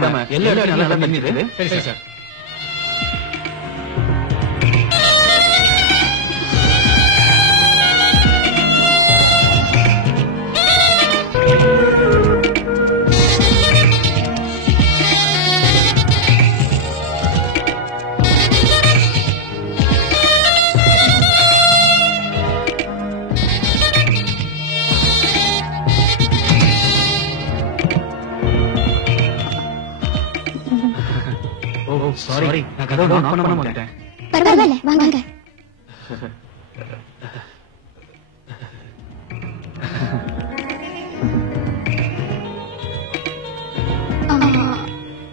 இல்லாம எல்லா இடத்துலயும் நல்லா தண்ணி இருக்குது. சரி சார். சாரி, நான் கதவை நாக் பண்ண மாட்டேன். பரவாயில்ல, வாங்க.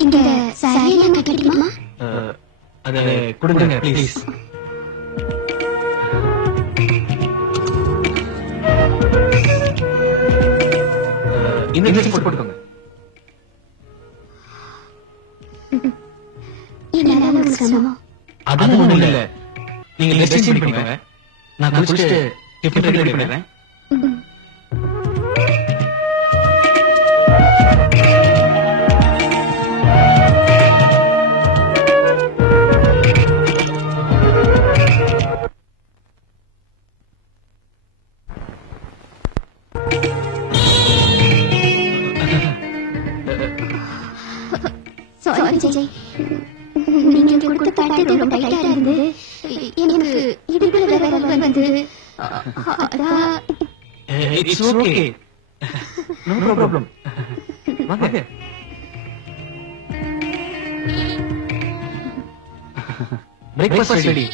இங்க சாரியெல்லாம் கட்டணுமா? அதை கொடுங்க ப்ளீஸ். இந்த ட்ரெஸ் போட்டுக்கோங்க. அதெல்லாம் ஒண்ணும் இல்ல. நீங்க ட்ரெஸ் சேஞ்ச் பண்ணிக்கோங்க. நான் குளிச்சுட்டு டிஃபன் ரெடி பண்ணிடுறேன். சாரி ஜெய், நீங்க கொடுத்த பேட்டரி ரொம்ப டைட்டா இருந்து எனக்கு இடுப்புல வேற வந்து அதான். It's okay, no problem. வாங்க. Breakfast ready.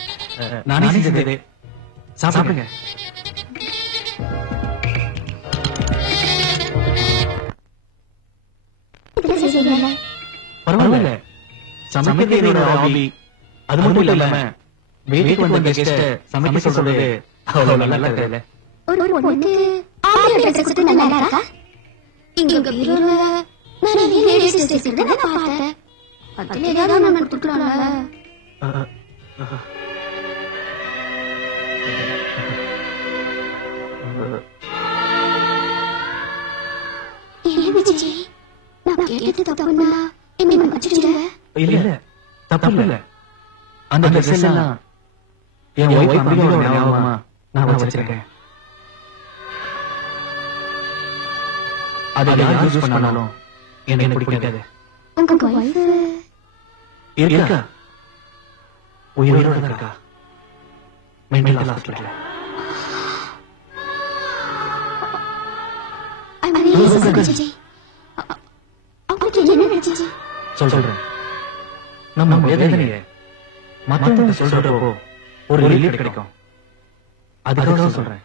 நானே செஞ்சது. சாப்பிடுங்க. பரவாயில்ல, சமைக்கிறது என்னோட ஹாபி. அது மட்டும் இல்லாம வீட்டுக்கு வந்த கெஸ்ட சமைக்க சொல்றது அவ்வளவு நல்லா தெரியல. ஒரு பொண்ணு ஆம்பளை ட்ரெஸ் கொடுத்து நல்லா இருக்கா? இங்க பீரோல நான் ரேடியோ ஸ்டேஷன்ல நான் பார்த்தேன். அதுல ஏதாவது நம்ம கொடுக்கலாம்ல? ஏன் விஜய், நான் கேட்டது தப்புன்னா என்ன மன்னிச்சிடுங்க. இல்ல, தப்பு இல்ல. அந்த ட்ரெஸ் எல்லாம் என் ஒய்ஃப் அம்பிகாவோட ஞாபகமா நான் வச்சிருக்கேன். அதை யார் யூஸ் பண்ணாலும் எனக்கு பிடிக்காது. உங்க ஒய்ஃப் இருக்கா? உயிரோட இருக்கா? மென்டல் ஹாஸ்பிட்டல்ல. அவங்களுக்கு என்ன நடந்துச்சு? சொல்றேன். நம்ம வேதனைய மத்தவங்க சொல்றப்போ ஒரு ரிலீஃப் கிடைக்கும். அதுக்காக சொல்றேன்.